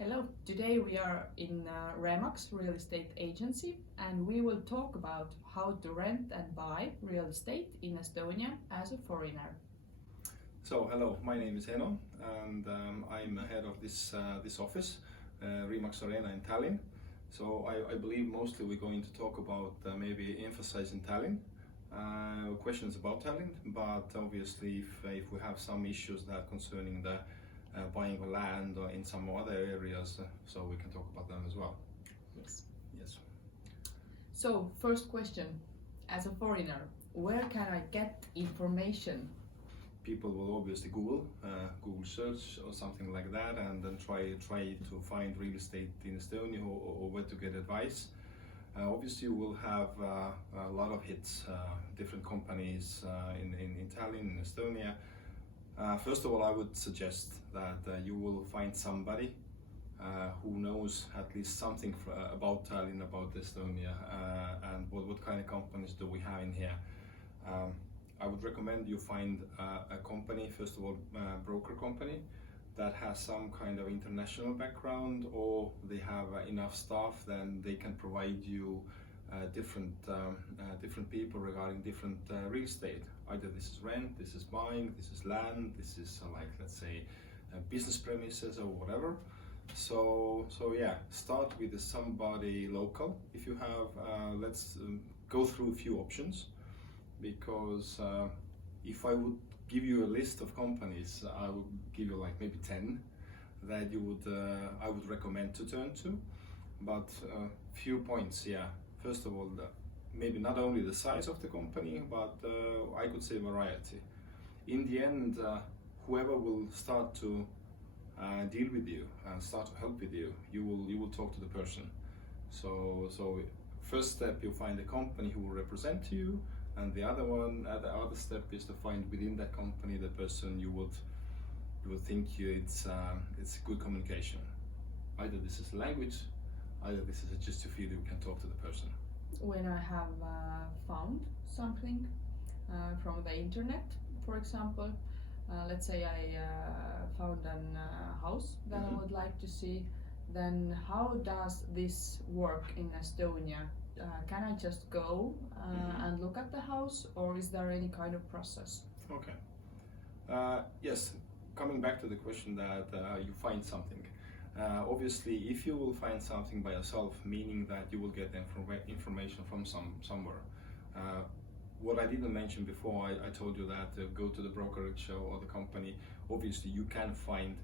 Hello, today we are in Remax Real Estate Agency and we will talk about how to rent and buy real estate in Estonia as a foreigner. So hello, my name is Eno and I'm head of this office, Remax Arena in Tallinn. So I believe mostly we're going to talk about maybe emphasizing Tallinn, questions about Tallinn, but obviously if we have some issues that concerning the buying of land or in some other areas, so we can talk about them as well. Yes. Yes. So first question, as a foreigner, where can I get information? People will obviously Google search or something like that, and then try to find real estate in Estonia or where to get advice. Obviously, you will have a lot of hits, different companies in Tallinn, in Estonia. First of all, I would suggest that you will find somebody who knows at least something about Tallinn, about Estonia, and what kind of companies do we have in here. I would recommend you find a company, first of all, a broker company that has some kind of international background, or they have enough staff, then they can provide you different people regarding different real estate. Either this is rent, this is buying, this is land, this is like, let's say, business premises or whatever. So yeah, start with somebody local. If you have, let's go through a few options, because if I would give you a list of companies, I would give you like maybe 10 that I would recommend to turn to. But few points, yeah. First of all, maybe not only the size of the company, but I could say variety. In the end, whoever will start to deal with you and start to help with you, you will talk to the person. So first step, you find a company who will represent you, and the other step is to find within that company the person you would think it's good communication. Either this is language, either this is just to feel you can talk to the person. When I have found something from the internet, for example, let's say I found a house that I would like to see, then how does this work in Estonia? Can I just go and look at the house, or is there any kind of process? Okay. Yes, coming back to the question that you find something. Obviously, if you will find something by yourself, meaning that you will get information from somewhere. What I didn't mention before, I told you that go to the brokerage or the company. Obviously, you can find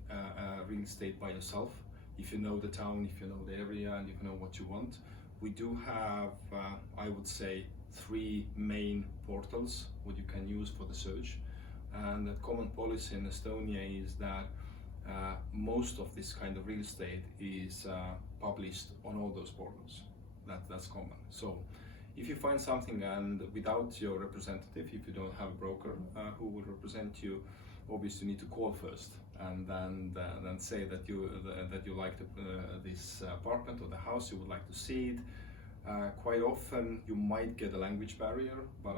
real estate by yourself if you know the town, if you know the area, and if you know what you want. We do have, I would say, 3 main portals what you can use for the search. And the common policy in Estonia is that most of this kind of real estate is published on all those portals. That's common. So if you find something and without your representative, if you don't have a broker who will represent you, obviously you need to call first, and then say that you like this apartment or the house, you would like to see it. Quite often you might get a language barrier, but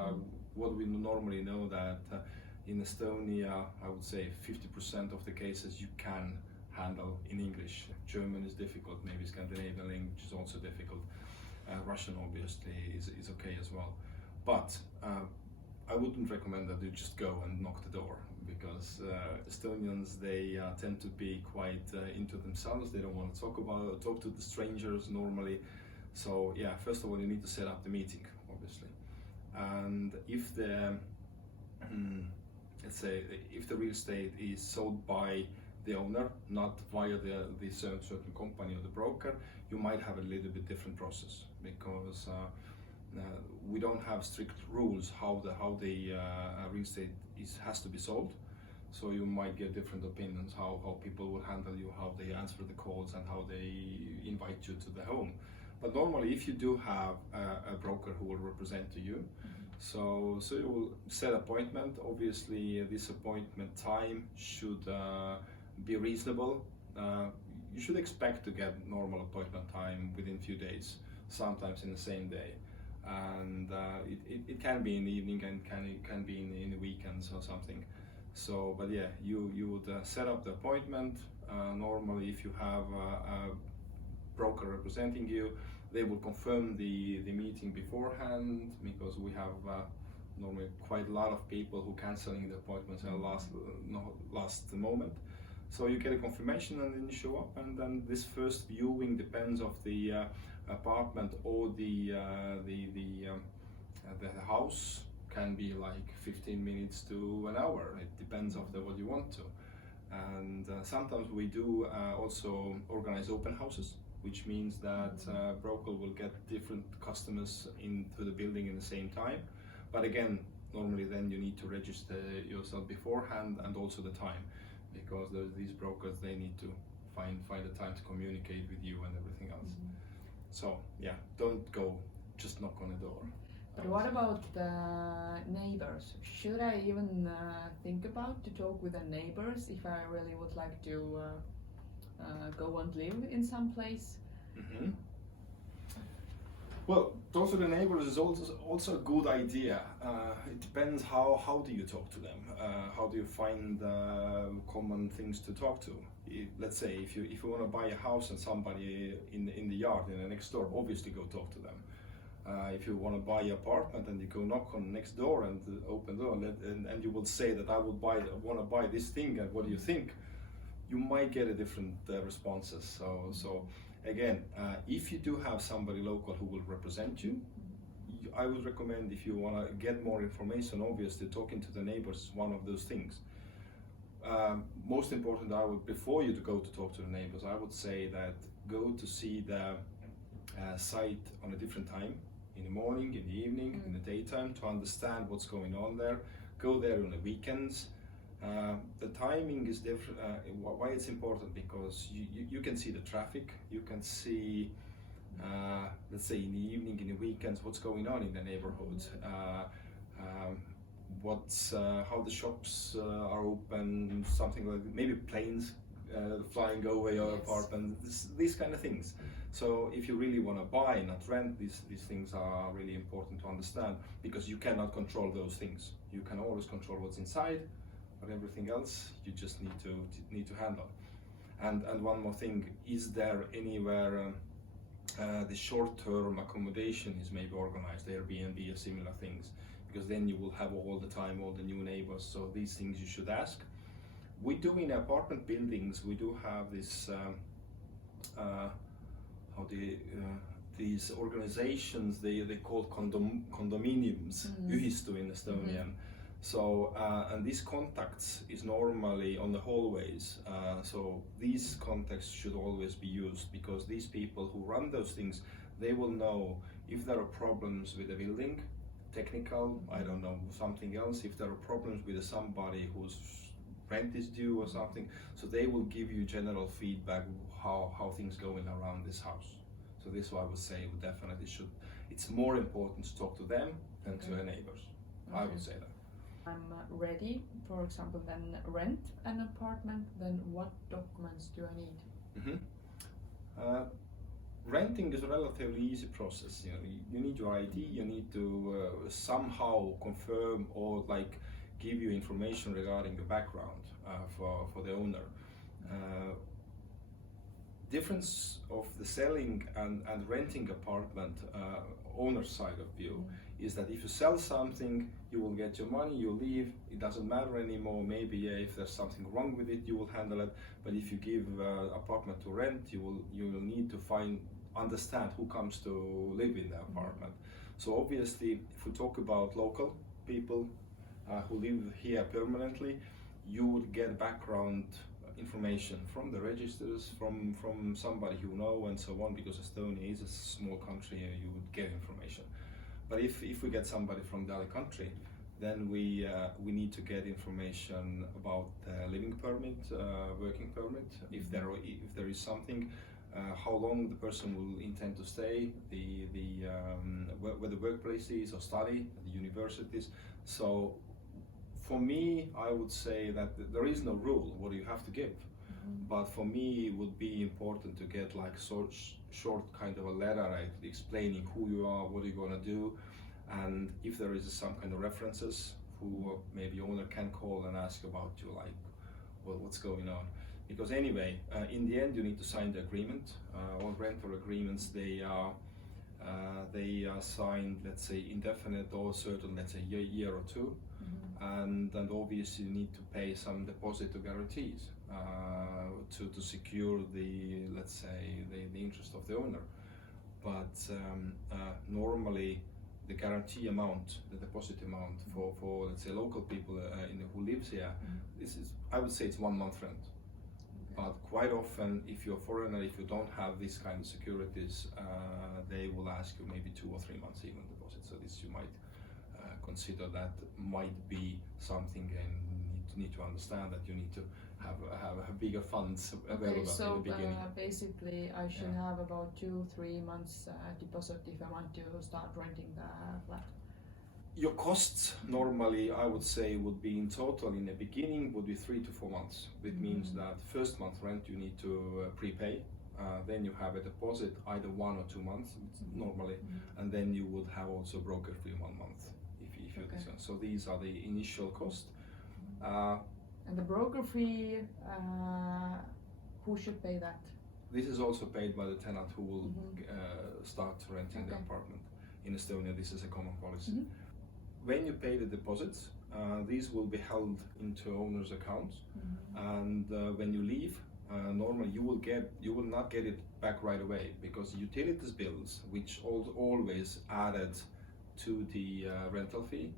what we normally know that in Estonia, I would say 50% of the cases you can handle in English. German is difficult, maybe Scandinavian language is also difficult. Russian obviously is okay as well. But I wouldn't recommend that you just go and knock the door, because Estonians, they tend to be quite into themselves. They don't want to talk to the strangers normally. So yeah, first of all, you need to set up the meeting, obviously. And if the let's say if the real estate is sold by the owner, not via the certain company or the broker, you might have a little bit different process, because we don't have strict rules how the real estate has to be sold. So you might get different opinions how people will handle you, how they answer the calls, and how they invite you to the home. But normally, if you do have a broker who will represent to you, so you will set appointment. Obviously, this appointment time should be reasonable. You should expect to get normal appointment time within few days, sometimes in the same day. And it can be in the evening, and it can be in the weekends or something. So, but yeah, you would set up the appointment. Normally, if you have a broker representing you, they will confirm the meeting beforehand, because we have normally quite a lot of people who canceling the appointments at last moment. So you get a confirmation and then you show up, and then this first viewing depends of the apartment or the house, can be like 15 minutes to an hour. It depends of what you want to. And sometimes we do also organize open houses, which means that broker will get different customers into the building in the same time. But again, normally then you need to register yourself beforehand, and also the time, because these brokers, they need to find the time to communicate with you and everything else. So yeah, don't go just knock on the door. But what about the neighbors? Should I even think about to talk with the neighbors if I really would like to go and live in some place? Mm-hmm. Well, talk to the neighbors is also a good idea. It depends how do you talk to them. How do you find common things to talk to? Let's say if you want to buy a house and somebody in the yard in the next door, obviously go talk to them. If you want to buy an apartment and you go knock on next door and open the door, and you will say that I want to buy this thing, and what do you think? You might get a different responses. So again, if you do have somebody local who will represent you, I would recommend, if you want to get more information, obviously talking to the neighbors is one of those things. Most important, before you go to talk to the neighbors, I would say that go to see the site on a different time, in the morning, in the evening, in the daytime, to understand what's going on there. Go there on the weekends. The timing is different. Why it's important? Because you can see the traffic. You can see, let's say in the evening, in the weekends, what's going on in the neighborhood. How the shops are open, something like maybe planes flying over your apartment. These kind of things. So if you really want to buy, not rent, these things are really important to understand, because you cannot control those things. You can always control what's inside, but everything else you just need to handle. And one more thing, is there anywhere the short-term accommodation is maybe organized, Airbnb or similar things, because then you will have all the time all the new neighbors. So these things you should ask. We do in apartment buildings, we do have this these organizations, they call condominiums, ühistu in Estonian. So and these contacts is normally on the hallways. So these contacts should always be used, because these people who run those things, they will know if there are problems with the building, technical, I don't know, something else, if there are problems with somebody whose rent is due or something. So they will give you general feedback how things going around this house. So this is why I would say we definitely should. It's more important to talk to them than to the neighbors. I would say that. I'm ready, for example, then rent an apartment, then what documents do I need? Renting is a relatively easy process. You need your ID, you need to somehow confirm or like give you information regarding the background for the owner. Difference of the selling and renting apartment owner side of view is that if you sell something, you will get your money, you leave, it doesn't matter anymore. Maybe if there's something wrong with it, you will handle it. But if you give apartment to rent, you will need to understand who comes to live in the apartment. So obviously, if we talk about local people who live here permanently, you would get background information from the registers, from somebody you know, and so on, because Estonia is a small country, you would get information. But if we get somebody from the other country, then we need to get information about living permit, working permit, if there is something, how long the person will intend to stay, where the workplace is or study, the universities. So for me, I would say that there is no rule what you have to give. But for me, it would be important to get like short kind of a letter explaining who you are, what you're gonna do, and if there is some kind of references who maybe owner can call and ask about you, like what's going on. because anyway, in the end, you need to sign the agreement. All rental agreements, they are signed, let's say, indefinite or certain, let's say, year or two, and obviously you need to pay some deposit to guarantees to secure the, let's say, the interest of the owner. But normally the guarantee amount, the deposit amount for let's say local people who lives here, this is, I would say, it's 1 month rent. But quite often, if you're a foreigner, if you don't have this kind of securities, they will ask you maybe 2 or 3 months even deposit. So this you might consider that might be something, and need to understand that you need to have bigger funds available in the beginning. Basically, I should have about 2-3 months deposit if I want to start renting the flat. Your costs normally, I would say, would be in total in the beginning would be 3 to 4 months. It means that first month rent you need to prepay. Then you have a deposit, either 1 or 2 months normally, and then you would have also broker fee 1 month if you decide. So these are the initial costs. And the broker fee, who should pay that? This is also paid by the tenant who will start renting the apartment. In Estonia, this is a common policy. When you pay the deposits, these will be held into owner's accounts, and when you leave, normally you will not get it back right away, because utilities bills, which always added to the rental fee,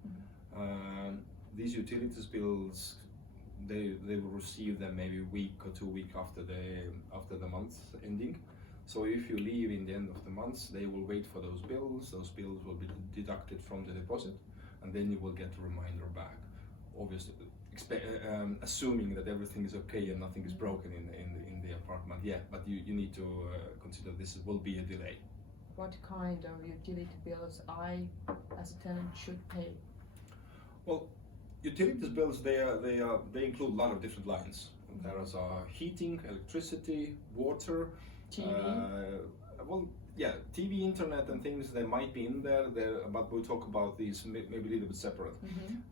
these utilities bills, they will receive them maybe a week or 2 weeks after the month ending. So if you leave in the end of the month, they will wait for those bills. Those bills will be deducted from the deposit, and then you will get a reminder back. Obviously, assuming that everything is okay and nothing is broken in the apartment. Yeah, but you need to consider this will be a delay. What kind of utility bills I, as a tenant, should pay? Well, utilities bills, they include a lot of different lines. There are heating, electricity, water, TV. TV, internet, and things that might be in there. But we'll talk about these maybe a little bit separate.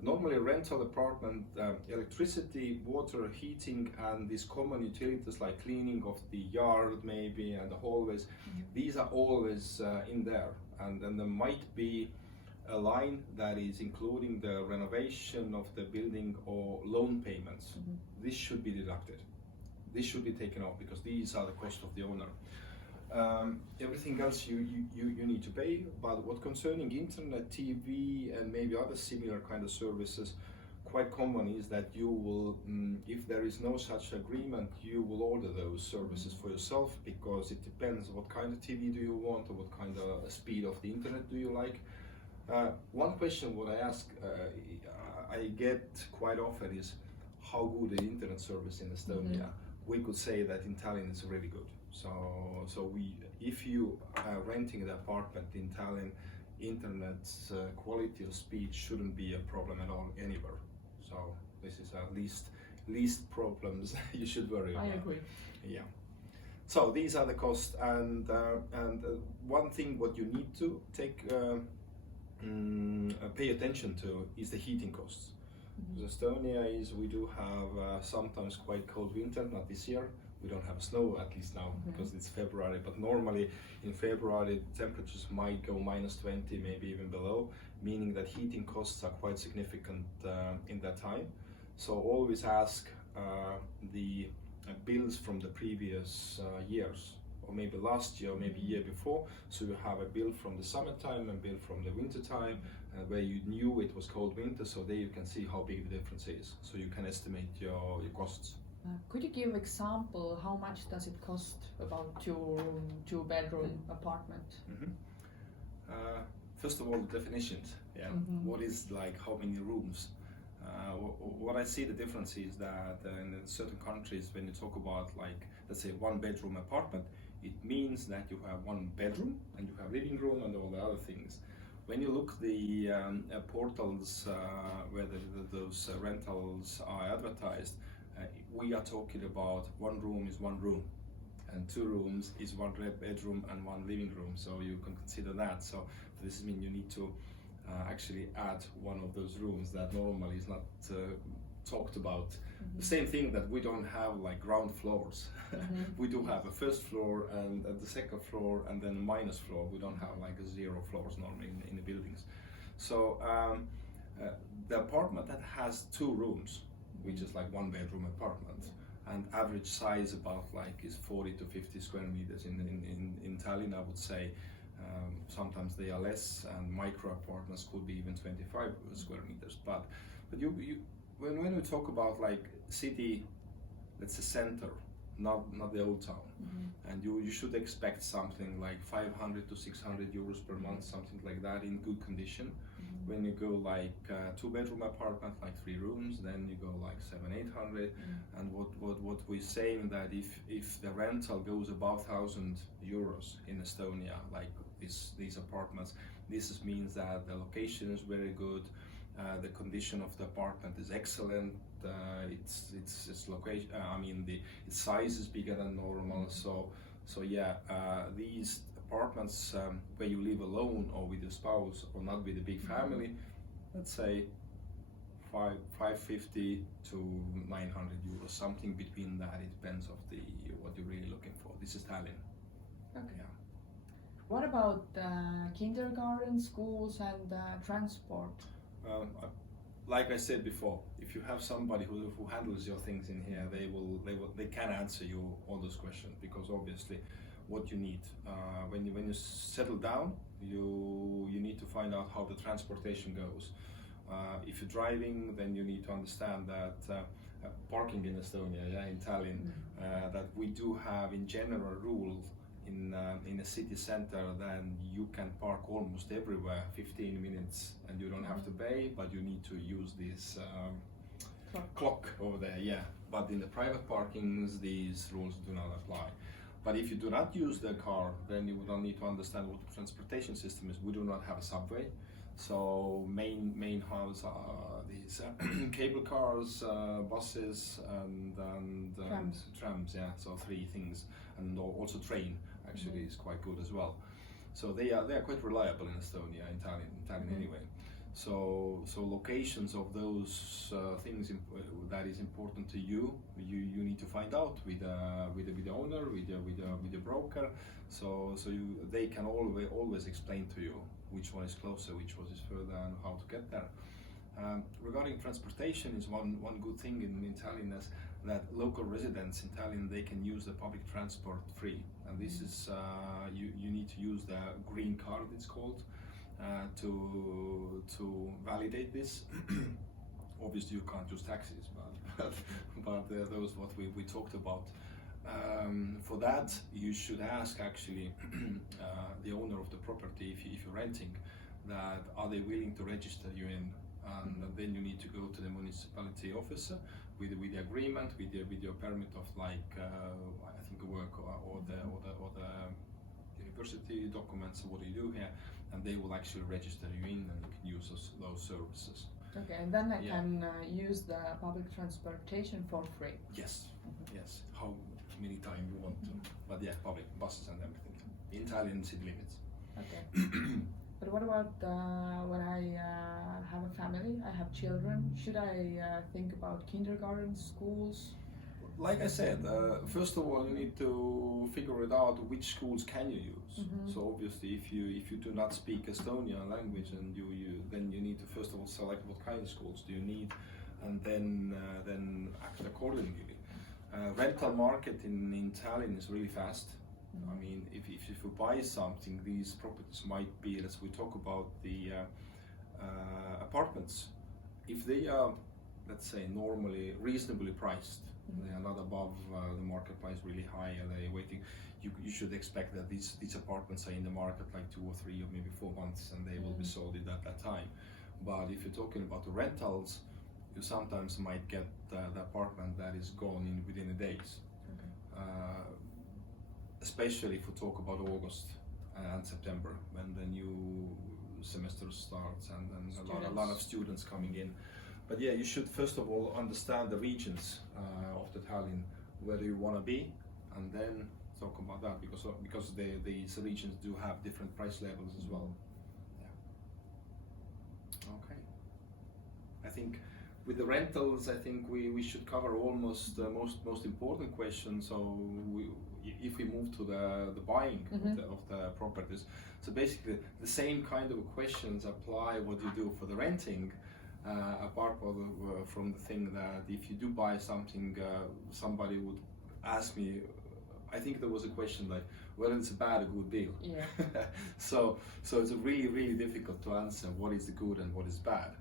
Normally, rental apartment, electricity, water, heating, and these common utilities like cleaning of the yard, maybe, and the hallways. These are always in there, and then there might be a line that is including the renovation of the building or loan payments. This should be deducted. This should be taken off, because these are the cost of the owner. Everything else you need to pay, but what concerning internet, TV, and maybe other similar kind of services, quite common is that you will, if there is no such agreement, you will order those services for yourself, because it depends what kind of TV do you want, or what kind of speed of the internet do you like. One question what I ask, I get quite often is how good the internet service in Estonia. We could say that in Tallinn it's really good. So if you are renting the apartment in Tallinn, internet quality or speed shouldn't be a problem at all anywhere. So this is at least problems you should worry about. I agree. Yeah. So these are the costs, and one thing what you need to pay attention to is the heating costs. Estonia we do have sometimes quite cold winter, not this year. We don't have snow, at least now, because it's February, but normally in February temperatures might go -20, maybe even below, meaning that heating costs are quite significant in that time. So always ask the bills from the previous years, or maybe last year, or maybe year before, so you have a bill from the summertime and bill from the wintertime, where you knew it was cold winter, so there you can see how big the difference is, so you can estimate your costs. Could you give example, how much does it cost about two bedroom apartment? First of all, the definitions. Yeah. What is, like, how many rooms? What I see the difference is that in certain countries, when you talk about, like, let's say 1 bedroom apartment, it means that you have 1 bedroom and you have living room and all the other things. When you look the portals where those rentals are advertised, we are talking about 1 room is 1 room, and 2 rooms is 1 bedroom and 1 living room. So you can consider that. So this means you need to actually add one of those rooms that normally is not talked about. The same thing that we don't have like ground floors. We do have a first floor and the second floor and then a minus floor. We don't have like a 0 floors normally in the buildings. So the apartment that has 2 rooms, which is like 1 bedroom apartment, and average size about like is 40 to 50 square meters in Tallinn, I would say. Sometimes they are less, and micro apartments could be even 25 square meters. But you when we talk about like city, let's say center, not the old town, and you should expect something like 500 to 600 euros per month, something like that in good condition. When you go like 2 bedroom apartment, like 3 rooms, then you go like 700-800. And what we're saying that if the rental goes above 1,000 euros in Estonia, like these apartments, this means that the location is very good, the condition of the apartment is excellent, its location, its size is bigger than normal. So yeah, these apartments where you live alone or with your spouse or not with a big family, let's say 550 to 900 euros, something between that. It depends of what you're really looking for. This is Tallinn. Okay. Yeah. What about kindergarten, schools, and transport? Like I said before, if you have somebody who handles your things in here, they can answer you all those questions, because obviously what you need when you settle down, you need to find out how the transportation goes. If you're driving, then you need to understand that parking in Estonia, in Tallinn, that we do have in general rule in a city center, then you can park almost everywhere 15 minutes and you don't have to pay, but you need to use this clock over there. Yeah, but in the private parkings these rules do not apply. But if you do not use the car, then you don't need to understand what the transportation system is. We do not have a subway, so main hubs are these cable cars, buses, and trams. Yeah, so 3 things, and also train actually is quite good as well. So they are quite reliable in Estonia, in Tallinn anyway. So locations of those things that is important to you need to find out with the owner, with the broker. So they can always explain to you which one is closer, which one is further, and how to get there. Regarding transportation, is one good thing in Tallinn is that local residents in Tallinn, they can use the public transport free, and this is you need to use the green card, it's called, to validate this. Obviously you can't use taxis, but those what we talked about. For that you should ask actually the owner of the property, if you're renting, that are they willing to register you in, and then you need to go to the municipality office with the agreement, with your permit of like I think work or the university documents, what do you do here, and they will actually register you in and you can use those services. Okay, and then I can use the public transportation for free. Yes, yes, how many times you want to, but yeah, public buses and everything in Italian city limits. Okay. But what about when I have a family, I have children? Should I think about kindergarten, schools? Like I said, first of all, you need to figure it out which schools can you use. So obviously, if you do not speak Estonian language, and then you need to first of all select what kind of schools do you need, and then act accordingly. Rental market in Tallinn is really fast. I mean, if you buy something, these properties might be, as we talk about the apartments, if they are, let's say, normally reasonably priced, they are not above the market price really high, and they're waiting, you should expect that these apartments are in the market like 2 or 3 or maybe 4 months, and they will be sold at that time. But if you're talking about the rentals, you sometimes might get the apartment that is gone within a days. Especially if we talk about August and September, when the new semester starts and a lot of students coming in. But yeah, you should first of all understand the regions of the Tallinn, where do you want to be, and then talk about that, because these regions do have different price levels as well. Yeah. Okay. I think with the rentals, I think we should cover almost the most important questions. So if we move to the buying of the properties, so basically the same kind of questions apply what you do for the renting. Apart from the thing that if you do buy something, somebody would ask me. I think there was a question like whether it's a bad or good deal. Yeah. so it's really difficult to answer what is good and what is bad.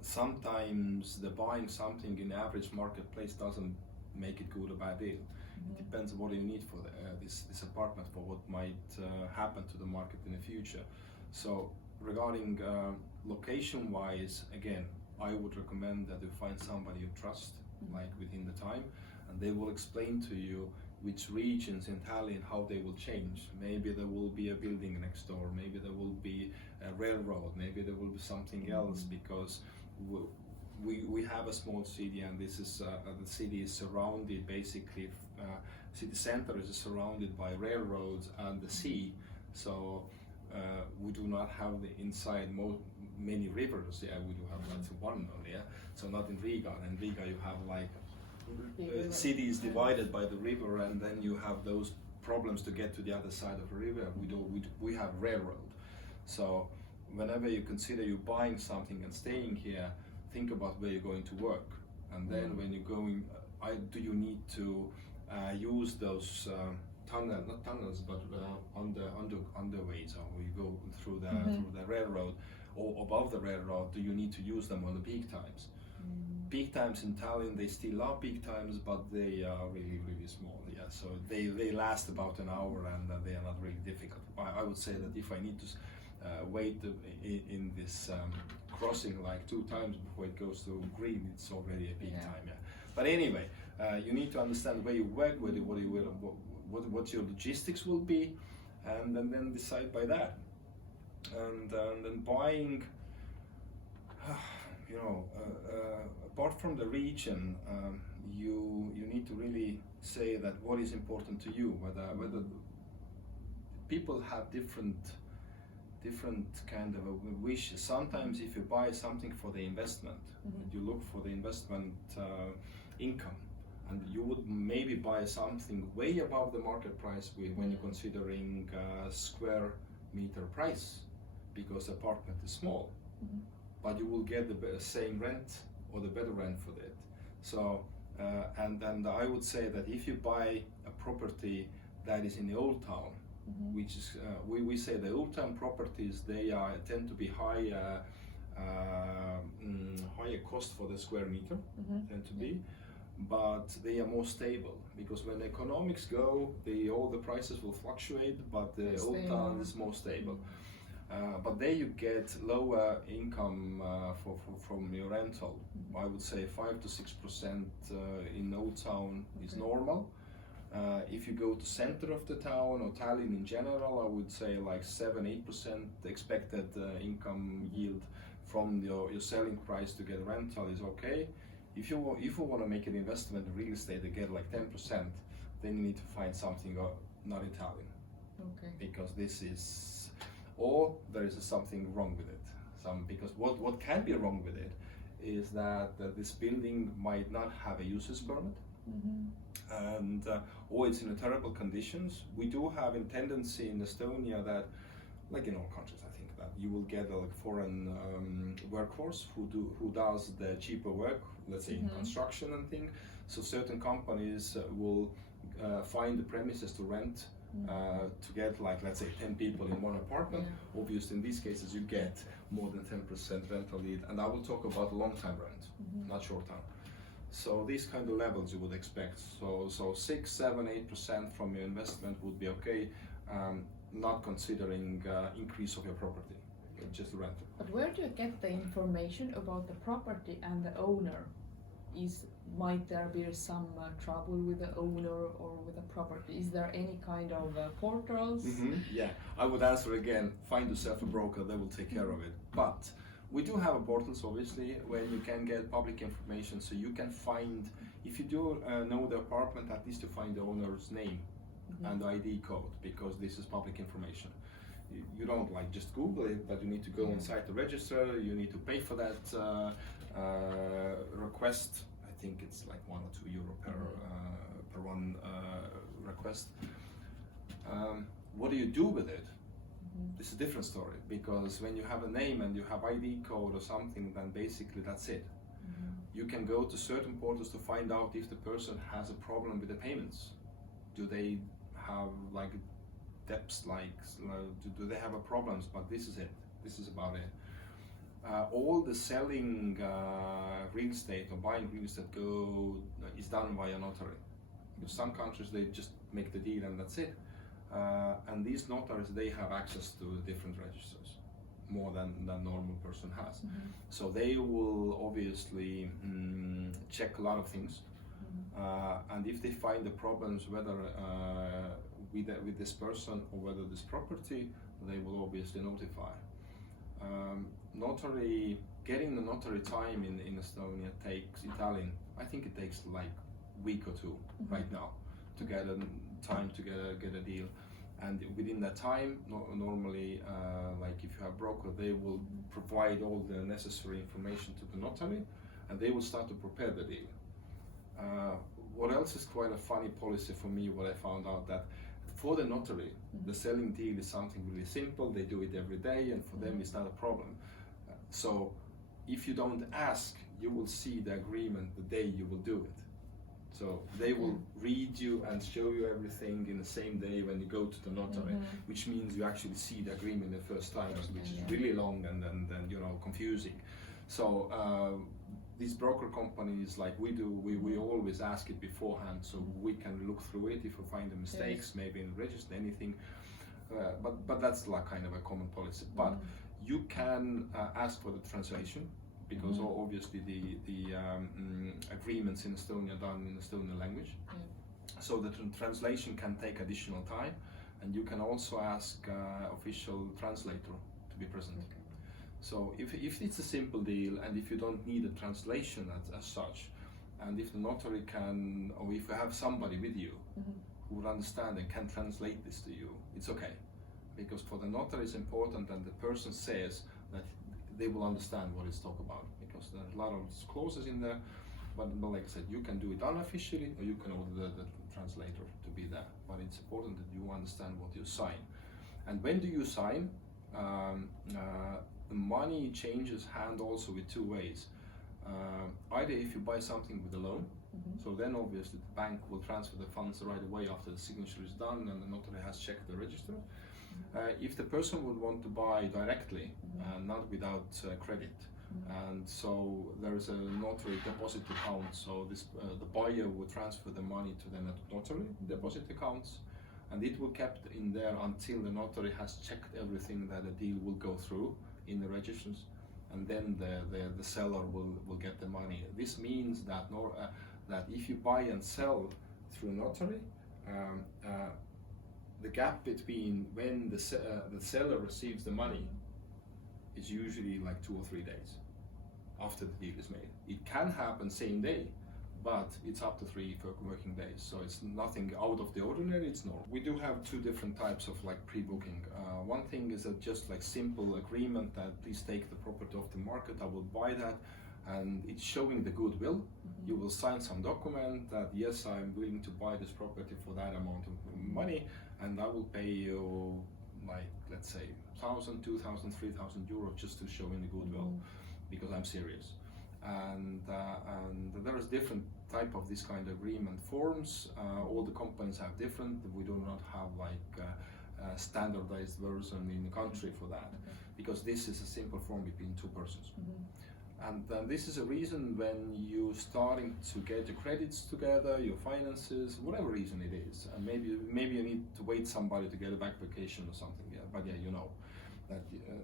Sometimes the buying something in average marketplace doesn't make it good or bad deal. It depends on what you need for this apartment, for what might happen to the market in the future. So regarding location wise, again, I would recommend that you find somebody you trust, like within the time, and they will explain to you which regions in Tallinn, how they will change. Maybe there will be a building next door, maybe there will be a railroad, maybe there will be something else, because we have a small city, and this is the city is surrounded basically, city center is surrounded by railroads and the sea, so we do not have the inside many rivers. Yeah, we do have like one only. Yeah, so not in Riga. In Riga you have like cities divided by the river, and then you have those problems to get to the other side of the river. We have railroad. So whenever you consider you buying something and staying here, think about where you're going to work, and then when you're going, do you need to use those not tunnels, but underways, or you go through the railroad or above the railroad? Do you need to use them on the peak times? Peak times in Tallinn, they still are peak times, but they are really small. Yeah, so they last about an hour, and they are not really difficult. I would say that if I need to wait in this crossing like 2 times before it goes to green, it's already a peak time. Yeah. But anyway, you need to understand where you work, what your logistics will be, and then decide by that. And then buying. Apart from the region, you need to really say that what is important to you. Whether people have different kind of wishes. Sometimes, if you buy something for the investment, you look for the investment income, and you would maybe buy something way above the market price when you're considering square meter price, because the apartment is small. But you will get the same rent or the better rent for that. So, and I would say that if you buy a property that is in the old town, which is, we say the old town properties, they tend to be higher cost for the square meter, tend to be, but they are more stable, because when the economics go, all the prices will fluctuate, but the old town is more stable. But there you get lower income from your rental. I would say 5 to 6% in Old Town is normal. If you go to center of the town or Tallinn in general, I would say like 7-8% expected income yield from your selling price to get rental is okay. If you want to make an investment in real estate and get like 10%, then you need to find something not in Tallinn. Okay. Because this is. Or there is something wrong with it. Because what can be wrong with it is that this building might not have a user's permit, and or it's in terrible conditions. We do have a tendency in Estonia that, like in all countries, I think that you will get a foreign workforce who does the cheaper work, let's say in construction and things. So certain companies will find the premises to rent. To get like, let's say 10 people in one apartment. Obviously in these cases you get more than 10% rental yield, and I will talk about long-term rent, not short-term. So these kind of levels you would expect. So 6, 7, 8% from your investment would be okay, not considering increase of your property, just the rental. But where do you get the information about the property and the owner? Might there be some trouble with the owner or with the property? Is there any kind of portals? Yeah, I would answer again, find yourself a broker, they will take care of it. But we do have portals, obviously, where you can get public information, so you can find, if you do know the apartment, at least to find the owner's name and ID code, because this is public information. you don't like just Google it, but you need to go inside the register. You need to pay for that request. I think it's like €1 or €2 per one request. What do you do with it? This is a different story, because when you have a name and you have ID code or something, then basically that's it. You can go to certain portals to find out if the person has a problem with the payments. Do they have like debts, like do they have a problems? But this is it. This is about it. All the selling real estate or buying real estate is done via notary. In some countries they just make the deal and that's it. And these notaries, they have access to different registers, more than normal person has. So they will obviously check a lot of things. And if they find the problems, whether with this person or whether this property, they will obviously notify. Getting the notary time in Estonia takes Italian. I think it takes like a week or two right now to get a time to get a deal. And within that time, normally, like if you have a broker, they will provide all the necessary information to the notary, and they will start to prepare the deal. What else is quite a funny policy for me, what I found out, that for the notary, the selling deal is something really simple. They do it every day, and for them it's not a problem. So if you don't ask, you will see the agreement the day you will do it. So they will read you and show you everything in the same day when you go to the notary, which means you actually see the agreement the first time, which is really long and confusing. So these broker companies, like we do, we always ask it beforehand, so we can look through it if we find the mistakes, maybe in register anything. But that's like kind of a common policy. But you can ask for the translation, because obviously the agreements in Estonia are done in Estonian language. So the translation can take additional time, and you can also ask official translator to be present. So if it's a simple deal, and if you don't need a translation as such, and if the notary can, or if you have somebody with you who would understand and can translate this to you, it's okay. Because for the notary it's important that the person says that they will understand what it's talk about, because there are a lot of clauses in there. But like I said, you can do it unofficially, or you can order the translator to be there. But it's important that you understand what you sign. And when do you sign? The money changes hand also with two ways. Either if you buy something with a loan, so then obviously the bank will transfer the funds right away after the signature is done and the notary has checked the register. If the person would want to buy directly, not without credit, and so there is a notary deposit account, so this the buyer will transfer the money to the notary deposit accounts, and it will kept in there until the notary has checked everything that the deal will go through in the registers, and then the seller will get the money. This means that that if you buy and sell through notary, the gap between when the seller receives the money is usually like 2 or 3 days after the deal is made. It can happen same day, but it's up to 3 working days, so it's nothing out of the ordinary, it's normal. We do have 2 different types of like pre-booking. One thing is that just like simple agreement that please take the property off the market, I will buy that, and it's showing the goodwill. You will sign some document that yes, I'm willing to buy this property for that amount of money, and I will pay you like, let's say 1,000, 2,000, 3,000 euros just to show in the goodwill, because I'm serious. And there is different type of this kind of agreement forms. All the companies have different. We do not have like a standardized version in the country for that, because this is a simple form between 2 persons. And this is a reason when you starting to get your credits together, your finances, whatever reason it is, and maybe you need to wait somebody to get a back vacation or something. Yeah, but yeah, you know that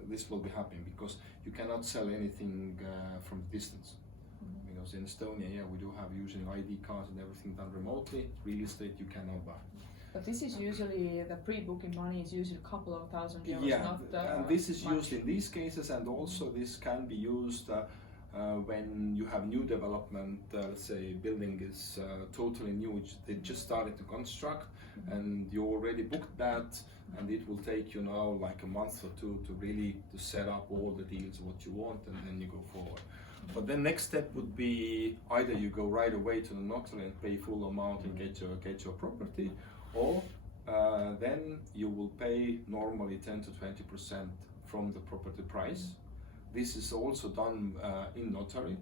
this will be happening, because you cannot sell anything from distance. Because in Estonia, yeah, we do have using ID cards and everything done remotely. Real estate you cannot buy. But this is usually, the pre-booking money is usually a couple of thousand euros, yeah, not and this is much. used in these cases, and also this can be used When you have new development, let's say building is totally new, they just started to construct, and you already booked that, and it will take you now like a month or two to really to set up all the deals what you want, and then you go forward. But the next step would be either you go right away to the notary and pay full amount and get your property, or then you will pay normally 10 to 20% from the property price. This is also done in notary.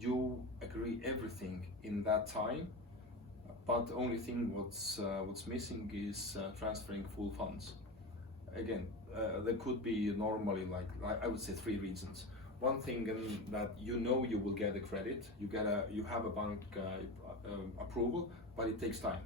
You agree everything in that time, but the only thing what's missing is transferring full funds. Again, there could be normally like I would say 3 reasons. One thing that you will get a credit, you have a bank approval, but it takes time.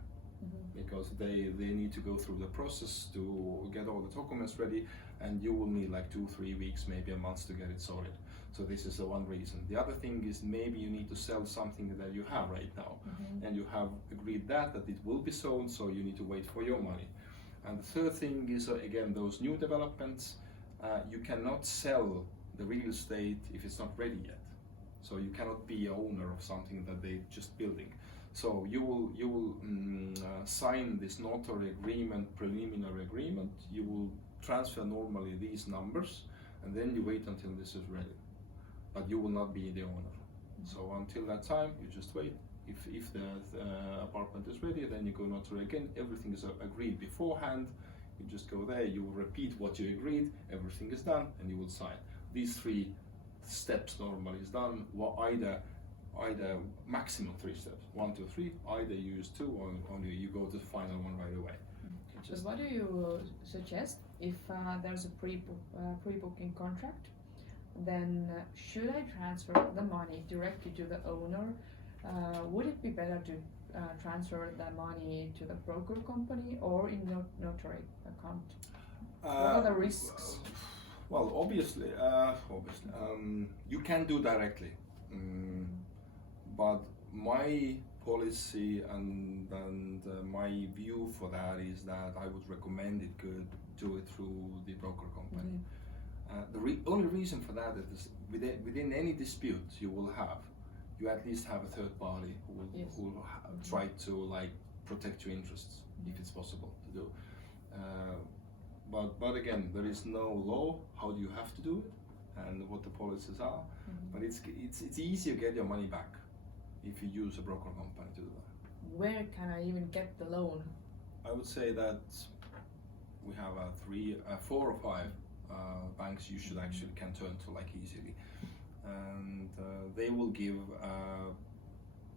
Because they need to go through the process to get all the documents ready, and you will need like 2-3 weeks, maybe a month to get it sorted. So this is the one reason. The other thing is maybe you need to sell something that you have right now, and you have agreed that it will be sold, so you need to wait for your money. And the third thing is again those new developments. You cannot sell the real estate if it's not ready yet. So you cannot be an owner of something that they're just building. So you will sign this notary agreement, preliminary agreement. You will transfer normally these numbers, and then you wait until this is ready. But you will not be the owner. So until that time, you just wait. If the apartment is ready, then you go notary again. Everything is agreed beforehand. You just go there. You will repeat what you agreed. Everything is done, and you will sign. These 3 steps normally is done. Either maximum 3 steps, 1, 2, 3. Either you use 2, or you go to the final one right away. So what do you suggest if there's a pre-booking contract? Then should I transfer the money directly to the owner? Would it be better to transfer the money to the broker company or in notary account? What are the risks? Well, obviously, you can do directly. But my policy and my view for that is that I would recommend it could do it through the broker company. The only reason for that is within any dispute you at least have a third party who will try to like protect your interests if it's possible to do. But again, there is no law how you have to do it and what the policies are. But it's easier to get your money back if you use a broker company to do that. Where can I even get the loan? I would say that we have 4 or 5 banks you should actually can turn to like easily, and they will give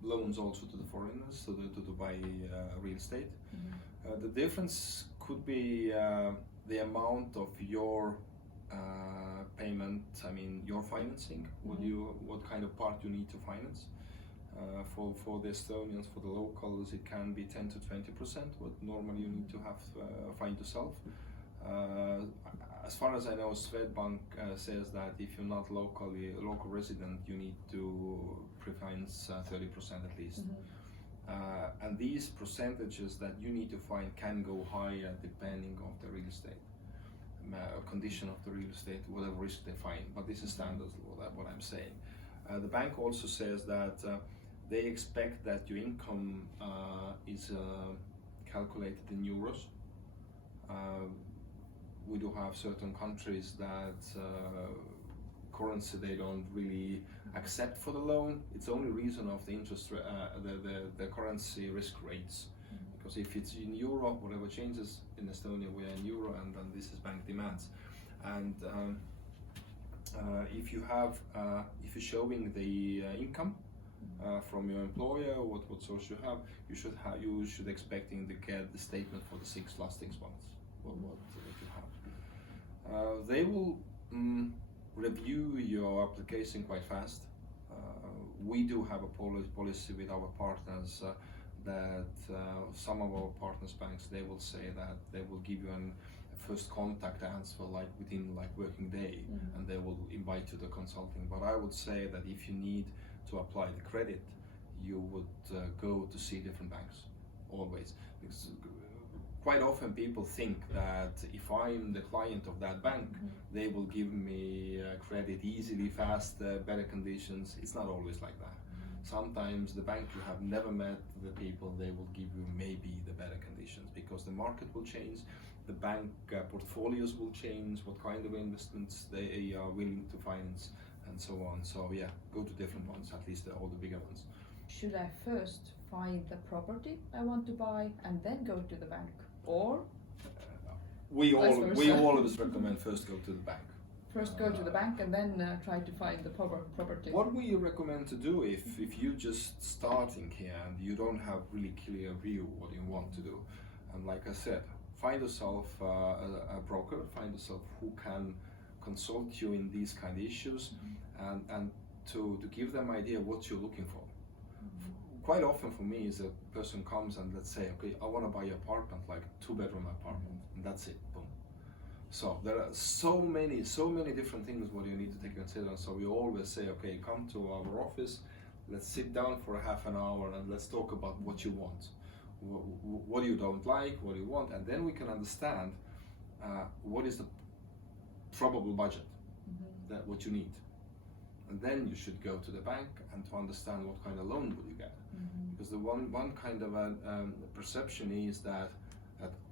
loans also to the foreigners to buy real estate. The difference could be the amount of your payment. I mean your financing. What kind of part you need to finance. For the Estonians, for the locals, it can be 10 to 20%. What normally you need to have find yourself. As far as I know, Swedbank says that if you're not local resident, you need to pre-finance 30% at least. And these percentages that you need to find can go higher depending on the real estate, condition of the real estate, whatever risk they find. But this is standard, what I'm saying. The bank also says that they expect that your income is calculated in euros. We do have certain countries that currency they don't really accept for the loan. It's the only reason of the interest, the currency risk rates. Because if it's in euro, whatever changes in Estonia, we are in euro, and then this is bank demands. And if you're showing the income from your employer, what source you have, you should expecting to get the statement for the last 6 months. What you have. They will review your application quite fast. We do have a policy with our partners that some of our partners banks, they will say that they will give you a first contact answer like within like working day, and they will invite you to consulting. But I would say that if you need to apply the credit, you would go to see different banks always. Because quite often people think that if I'm the client of that bank, they will give me credit easily, fast, better conditions. It's not always like that. Sometimes the bank you have never met the people, they will give you maybe the better conditions because the market will change, the bank portfolios will change, what kind of investments they are willing to finance, and so on. So yeah, go to different ones, at least all the bigger ones. Should I first find the property I want to buy and then go to the bank, or we versa? always recommend first go to the bank. First go to the bank and then try to find the property? What we recommend to do if you're just starting here and you don't have really clear view what you want to do, and like I said, find yourself a broker, find yourself who can consult you in these kind of issues, and to give them idea what you're looking for. Quite often for me is a person comes and let's say, okay, I want to buy an apartment, like 2-bedroom apartment, and that's it, boom. So there are so many different things what you need to take into consideration. So we always say, okay, come to our office, let's sit down for a half an hour and let's talk about what you want, what you don't like, what you want, and then we can understand what is the probable budget, that what you need. And then you should go to the bank and to understand what kind of loan will you get. Because the one kind of a perception is that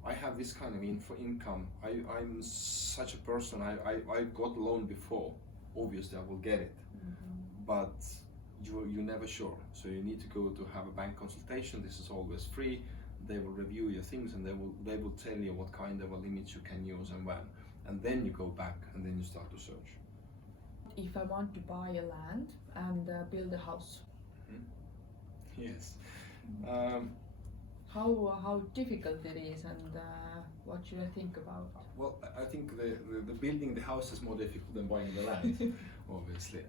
I have this kind of income, I'm such a person, I got loan before, obviously I will get it, but you're never sure. So you need to go to have a bank consultation. This is always free. They will review your things and they will tell you what kind of a limits you can use and when, and then you go back and then you start to search. If I want to buy a land and build a house, yes. How difficult it is, and what should I think about? Well, I think the building the house is more difficult than buying the land, obviously.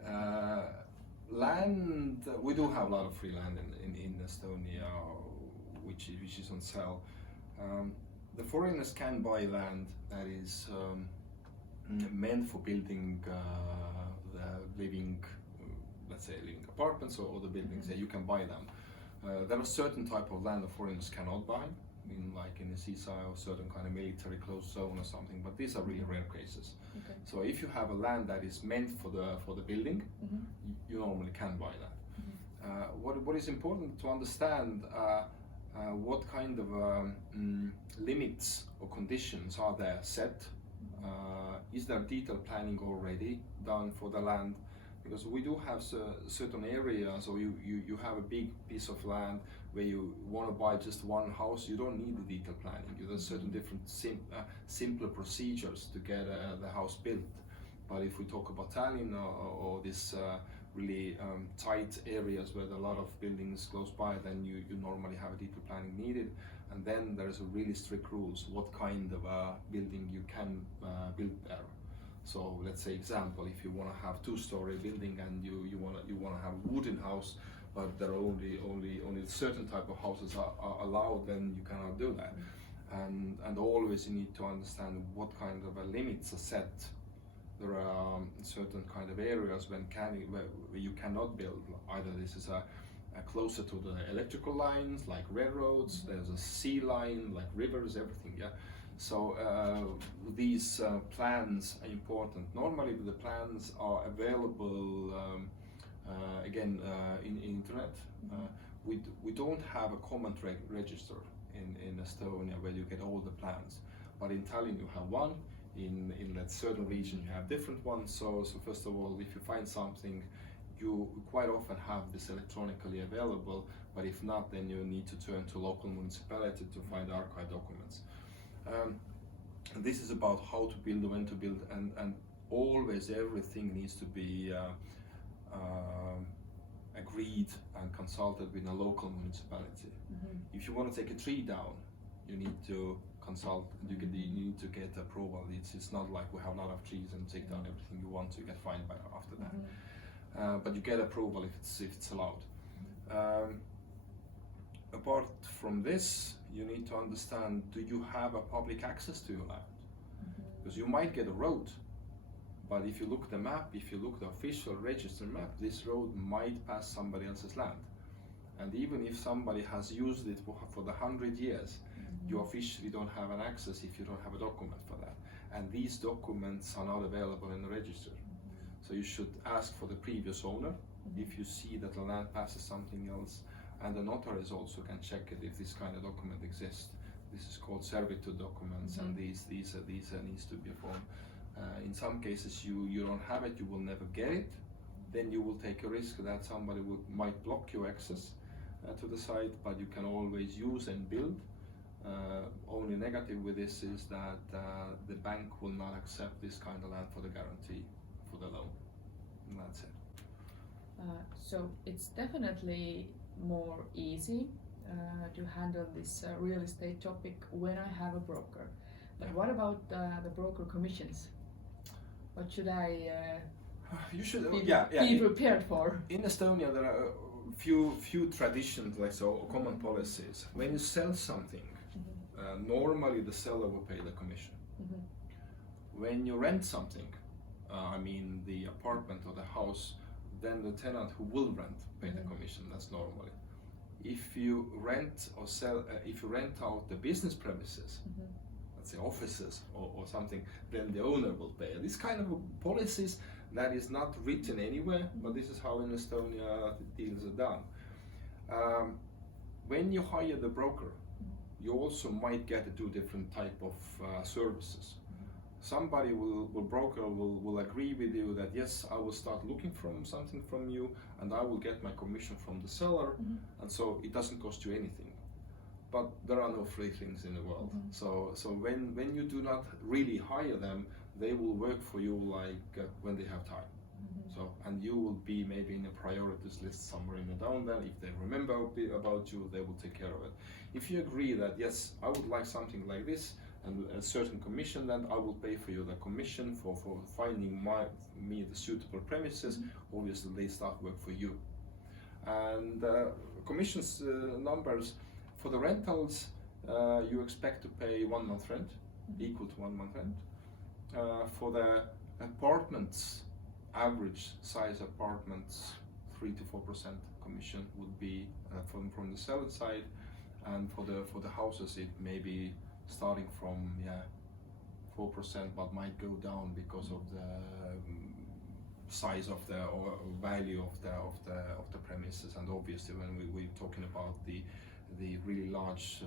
Land, we do have a lot of free land in Estonia, which is on sale. The foreigners can buy land that is meant for building living, let's say living apartments or other buildings. That you can buy them. There are certain type of land the foreigners cannot buy, like in the seaside or certain kind of military closed zone or something. But these are really rare cases. Okay. So if you have a land that is meant for the building, you normally can buy that. What is important to understand, what kind of limits or conditions are there set? Is there detailed planning already done for the land? Because we do have certain areas, or you have a big piece of land where you want to buy just one house, you don't need the detailed planning. There's certain different simpler procedures to get the house built. But if we talk about Tallinn or this really tight areas where there are a lot of buildings close by, then you normally have a detailed planning needed. And then there's a really strict rules what kind of building you can build there. So let's say example, if you want to have 2-story building and you want to have a wooden house, but there are only certain type of houses are allowed, then you cannot do that. And always you need to understand what kind of limits are set. There are certain kind of areas where you cannot build. Either this is closer to the electrical lines, like railroads. There's a sea line, like rivers, everything. Yeah. So these plans are important. Normally the plans are available again in internet. We don't have a common register in Estonia where you get all the plans, but in Tallinn you have one. In that certain region you have different ones. So first of all, if you find something, you quite often have this electronically available, but if not, then you need to turn to local municipality to find archive documents. And this is about how to build, when to build, and always everything needs to be agreed and consulted with a local municipality. If you want to take a tree down, you need to consult, you need to get approval. It's not like we have a lot of trees and take down everything you want, so you get fined by after that. But you get approval if it's allowed. Apart from this, you need to understand, do you have a public access to your land? Because you might get a road, but if you look the map, if you look the official registered map, this road might pass somebody else's land. And even if somebody has used it for the 100 years, you officially don't have an access if you don't have a document for that. And these documents are not available in the register. So you should ask for the previous owner if you see that the land passes something else, and the notaries also can check it if this kind of document exists. This is called servitude documents, and these needs to be formed. In some cases you don't have it, you will never get it. Then you will take a risk that somebody might block your access to the site, but you can always use and build. Only negative with this is that the bank will not accept this kind of land for the guarantee for the loan, and that's it. So it's definitely more easy to handle this real estate topic when I have a broker. But what about the broker commissions? What should I you should be prepared for? In Estonia, there are a few traditions, like so common policies. When you sell something, normally the seller will pay the commission. When you rent something, I mean the apartment or the house, then the tenant who will rent pay the commission. That's normally. If you rent or sell, if you rent out the business premises, let's say offices or something, then the owner will pay. This kind of policies that is not written anywhere, but this is how in Estonia the deals are done. When you hire the broker, you also might get to do different type of services. Somebody broker will agree with you that yes, I will start looking from something from you, and I will get my commission from the seller, and so it doesn't cost you anything. But there are no free things in the world. So when you do not really hire them, they will work for you like when they have time. So, and you will be maybe in a priorities list somewhere in the down there. If they remember about you, they will take care of it. If you agree that yes, I would like something like this and a certain commission, then I will pay for you the commission for finding me the suitable premises. Obviously, they start work for you. And commissions numbers for the rentals, you expect to pay 1 month rent, equal to 1 month rent. For the apartments, average size apartments, 3 to 4% commission would be from the seller side, and for the houses it may be starting from 4%, but might go down because of the size of the or value of the premises. And obviously, when we're talking about the really large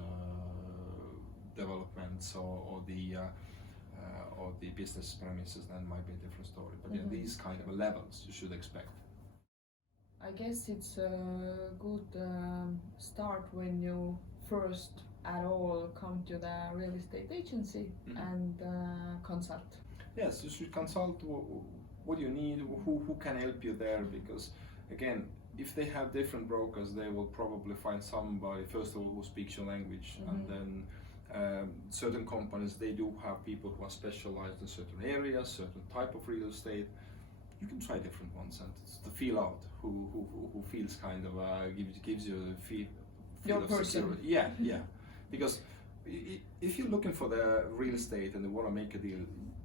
developments or the business premises, then might be a different story. But these kind of levels you should expect. I guess it's a good start when you first at all come to the real estate agency and consult. Yes, you should consult what you need, who can help you there, because again, if they have different brokers, they will probably find somebody first of all who speaks your language, and then certain companies, they do have people who are specialized in certain areas, certain type of real estate. You can try different ones and to feel out who feels kind of gives you a feel of security. Yeah. Because if you're looking for the real estate and you want to make a deal,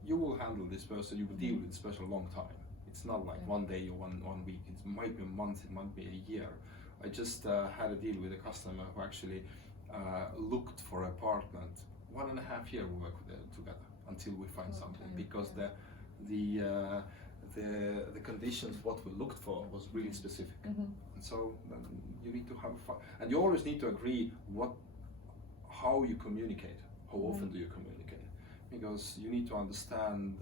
you will handle this person, you will deal with this person a long time. It's not like 1 day or one week, it might be a month, it might be a year. I just had a deal with a customer who actually looked for an apartment. 1.5 years we worked together until we find something, because the conditions what we looked for was really specific. And so you need to have fun, and you always need to agree how you communicate, how often do you communicate, because you need to understand,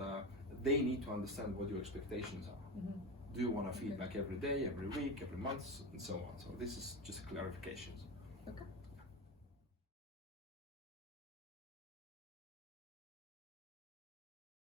they need to understand what your expectations are. Do you want feedback every day, every week, every month, and so on. So this is just clarifications.